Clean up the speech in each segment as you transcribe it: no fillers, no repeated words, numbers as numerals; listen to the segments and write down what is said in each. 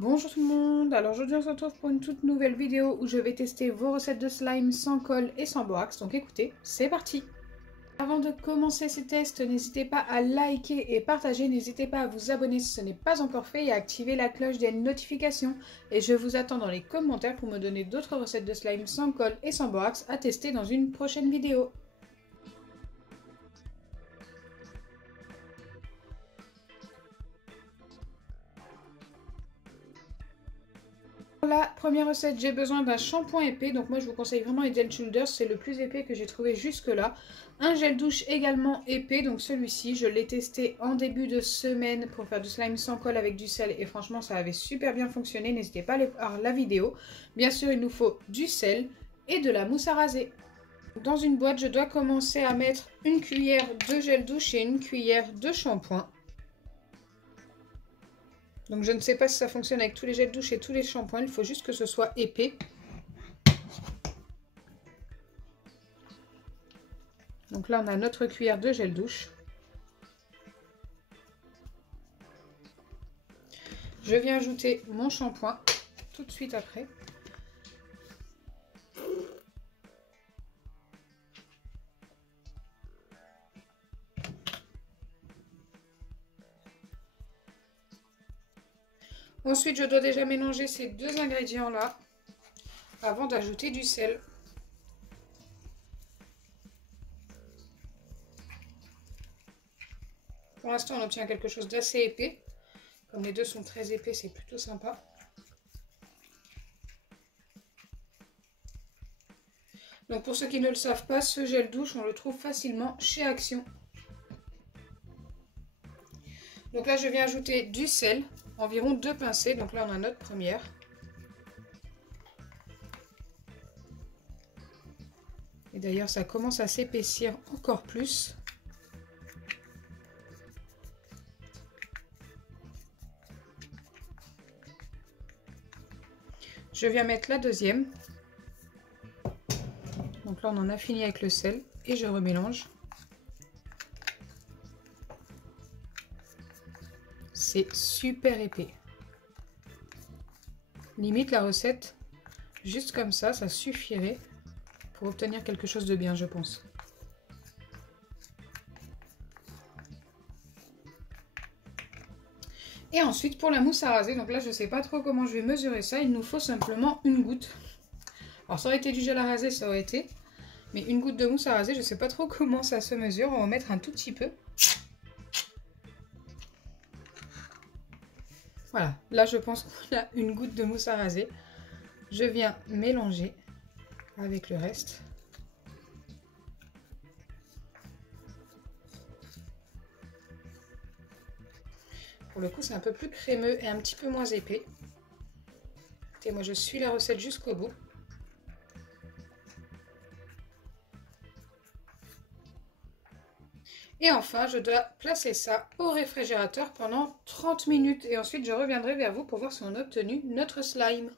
Bonjour tout le monde, alors aujourd'hui on se retrouve pour une toute nouvelle vidéo où je vais tester vos recettes de slime sans colle et sans borax, donc écoutez, c'est parti. Avant de commencer ces tests, n'hésitez pas à liker et partager, n'hésitez pas à vous abonner si ce n'est pas encore fait et à activer la cloche des notifications. Et je vous attends dans les commentaires pour me donner d'autres recettes de slime sans colle et sans borax à tester dans une prochaine vidéo. Pour la première recette, j'ai besoin d'un shampoing épais. Donc moi, je vous conseille vraiment Head & Shoulders. C'est le plus épais que j'ai trouvé jusque-là. Un gel douche également épais. Donc celui-ci, je l'ai testé en début de semaine pour faire du slime sans colle avec du sel. Et franchement, ça avait super bien fonctionné. N'hésitez pas à aller voir la vidéo. Bien sûr, il nous faut du sel et de la mousse à raser. Dans une boîte, je dois commencer à mettre une cuillère de gel douche et une cuillère de shampoing. Donc je ne sais pas si ça fonctionne avec tous les gels douche et tous les shampoings, il faut juste que ce soit épais. Donc là on a notre cuillère de gel douche. Je viens ajouter mon shampoing tout de suite après. Ensuite, je dois déjà mélanger ces deux ingrédients-là avant d'ajouter du sel. Pour l'instant, on obtient quelque chose d'assez épais. Comme les deux sont très épais, c'est plutôt sympa. Donc pour ceux qui ne le savent pas, ce gel douche, on le trouve facilement chez Action. Donc là, je viens ajouter du sel. Environ 2 pincées, donc là on a notre première. Et d'ailleurs ça commence à s'épaissir encore plus. Je viens mettre la deuxième. Donc là on en a fini avec le sel et je remélange. C'est super épais. Limite la recette, juste comme ça suffirait pour obtenir quelque chose de bien, je pense. Et ensuite pour la mousse à raser, donc là je ne sais pas trop comment je vais mesurer ça, il nous faut simplement une goutte. Alors ça aurait été du gel à raser, ça aurait été, mais une goutte de mousse à raser, je ne sais pas trop comment ça se mesure, on va en mettre un tout petit peu. Voilà, là je pense qu'on a une goutte de mousse à raser. Je viens mélanger avec le reste. Pour le coup, c'est un peu plus crémeux et un petit peu moins épais. Écoutez, moi je suis la recette jusqu'au bout. Et enfin, je dois placer ça au réfrigérateur pendant 30 minutes. Et ensuite, je reviendrai vers vous pour voir si on a obtenu notre slime.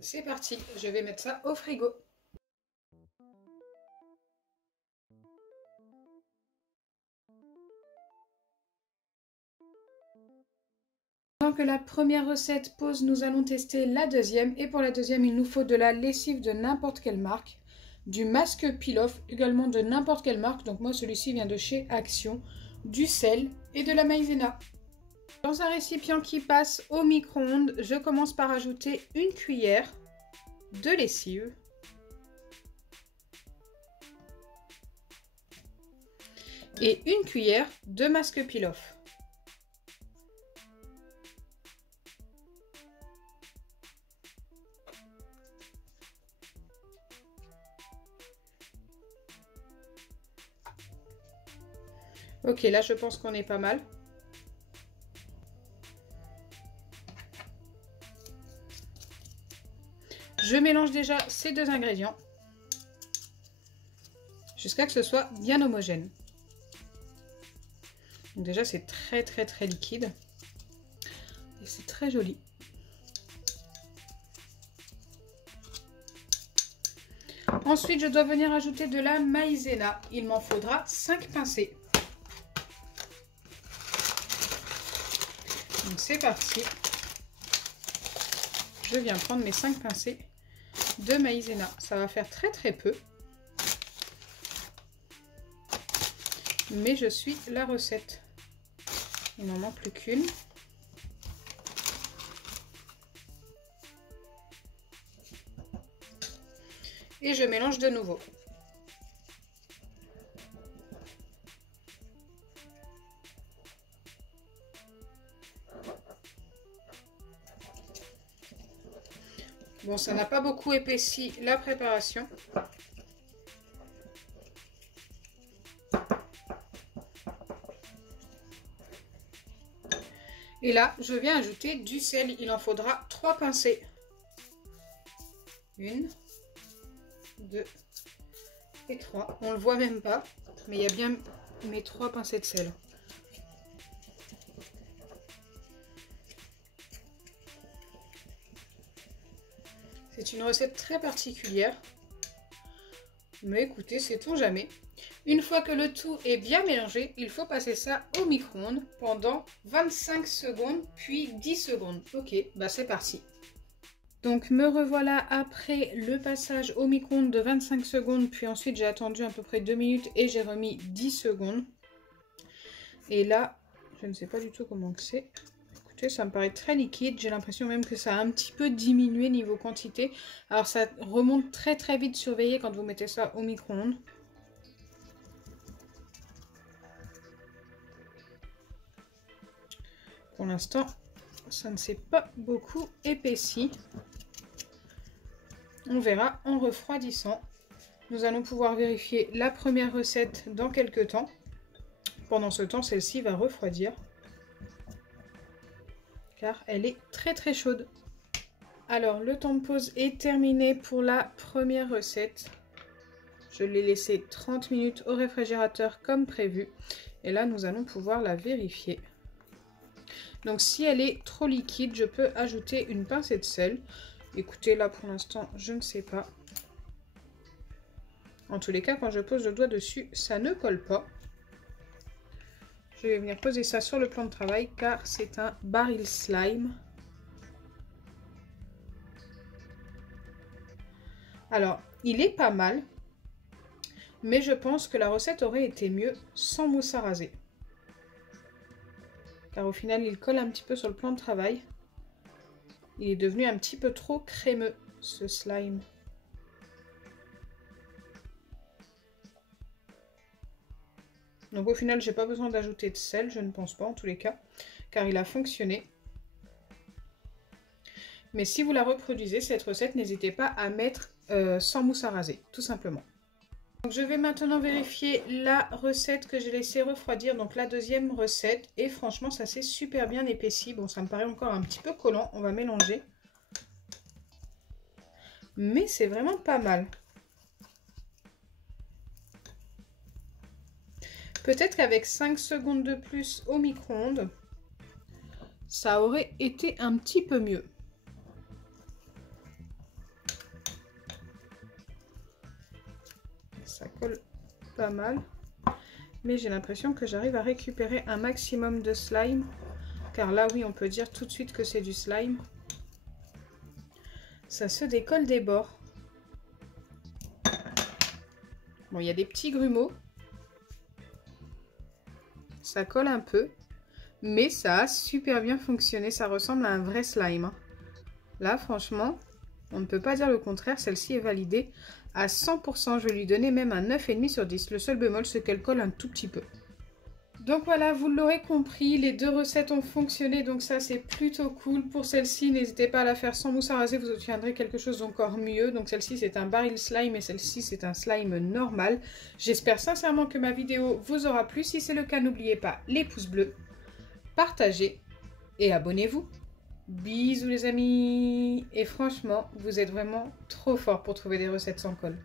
C'est parti, je vais mettre ça au frigo. Pendant que la première recette pose, nous allons tester la deuxième. Et pour la deuxième, il nous faut de la lessive de n'importe quelle marque. Du masque peel-off, également de n'importe quelle marque. Donc moi, celui-ci vient de chez Action. Du sel et de la maïzena. Dans un récipient qui passe au micro-ondes, je commence par ajouter une cuillère de lessive. Et une cuillère de masque peel-off. Ok, là je pense qu'on est pas mal. Je mélange déjà ces deux ingrédients jusqu'à ce que ce soit bien homogène. Donc déjà c'est très liquide et c'est très joli. Ensuite je dois venir ajouter de la maïzena. Il m'en faudra 5 pincées. Donc c'est parti. je viens prendre mes 5 pincées de maïzena. Ça va faire très très peu. Mais je suis la recette. Il n'en manque plus qu'une. Et je mélange de nouveau. Bon, ça n'a pas beaucoup épaissi la préparation. Et là, je viens ajouter du sel. Il en faudra 3 pincées. 1, 2 et 3. On le voit même pas, mais il y a bien mes 3 pincées de sel. C'est une recette très particulière. Mais écoutez, sait-on jamais. Une fois que le tout est bien mélangé, il faut passer ça au micro-ondes pendant 25 secondes, puis 10 secondes. Ok, bah c'est parti. Donc me revoilà après le passage au micro-ondes de 25 secondes, puis ensuite j'ai attendu à peu près 2 minutes et j'ai remis 10 secondes. Et là, je ne sais pas du tout comment que c'est. Écoutez, ça me paraît très liquide, j'ai l'impression même que ça a un petit peu diminué niveau quantité. Alors ça remonte très très vite, surveillez quand vous mettez ça au micro-ondes. Pour l'instant, ça ne s'est pas beaucoup épaissi. On verra en refroidissant. Nous allons pouvoir vérifier la première recette dans quelques temps. Pendant ce temps, celle-ci va refroidir. Car elle est très très chaude. Alors, le temps de pause est terminé pour la première recette. Je l'ai laissée 30 minutes au réfrigérateur comme prévu. Et là, nous allons pouvoir la vérifier. Donc si elle est trop liquide, je peux ajouter une pincée de sel. Écoutez, là pour l'instant, je ne sais pas. En tous les cas, quand je pose le doigt dessus, ça ne colle pas. Je vais venir poser ça sur le plan de travail car c'est un baril slime. Alors, il est pas mal, mais je pense que la recette aurait été mieux sans mousse à raser. Car au final, il colle un petit peu sur le plan de travail. Il est devenu un petit peu trop crémeux, ce slime. Donc au final, j'ai pas besoin d'ajouter de sel, je ne pense pas en tous les cas, car il a fonctionné. Mais si vous la reproduisez, cette recette, n'hésitez pas à mettre sans mousse à raser, tout simplement. Donc je vais maintenant vérifier la recette que j'ai laissée refroidir, donc la deuxième recette, et franchement ça s'est super bien épaissi. Bon, ça me paraît encore un petit peu collant, on va mélanger. Mais c'est vraiment pas mal. Peut-être qu'avec 5 secondes de plus au micro-ondes, ça aurait été un petit peu mieux. Ça colle pas mal, mais j'ai l'impression que j'arrive à récupérer un maximum de slime, car là oui on peut dire tout de suite que c'est du slime. Ça se décolle des bords. Bon, il y a des petits grumeaux, ça colle un peu, mais ça a super bien fonctionné, ça ressemble à un vrai slime. Là franchement, on ne peut pas dire le contraire, celle-ci est validée à 100%, je vais lui donner même un 9,5 sur 10. Le seul bémol, c'est qu'elle colle un tout petit peu. Donc voilà, vous l'aurez compris, les deux recettes ont fonctionné, donc ça c'est plutôt cool. Pour celle-ci, n'hésitez pas à la faire sans mousse à raser, vous obtiendrez quelque chose d'encore mieux. Donc celle-ci c'est un baril slime et celle-ci c'est un slime normal. J'espère sincèrement que ma vidéo vous aura plu. Si c'est le cas, n'oubliez pas les pouces bleus, partagez et abonnez-vous. Bisous les amis, et franchement, vous êtes vraiment trop forts pour trouver des recettes sans colle.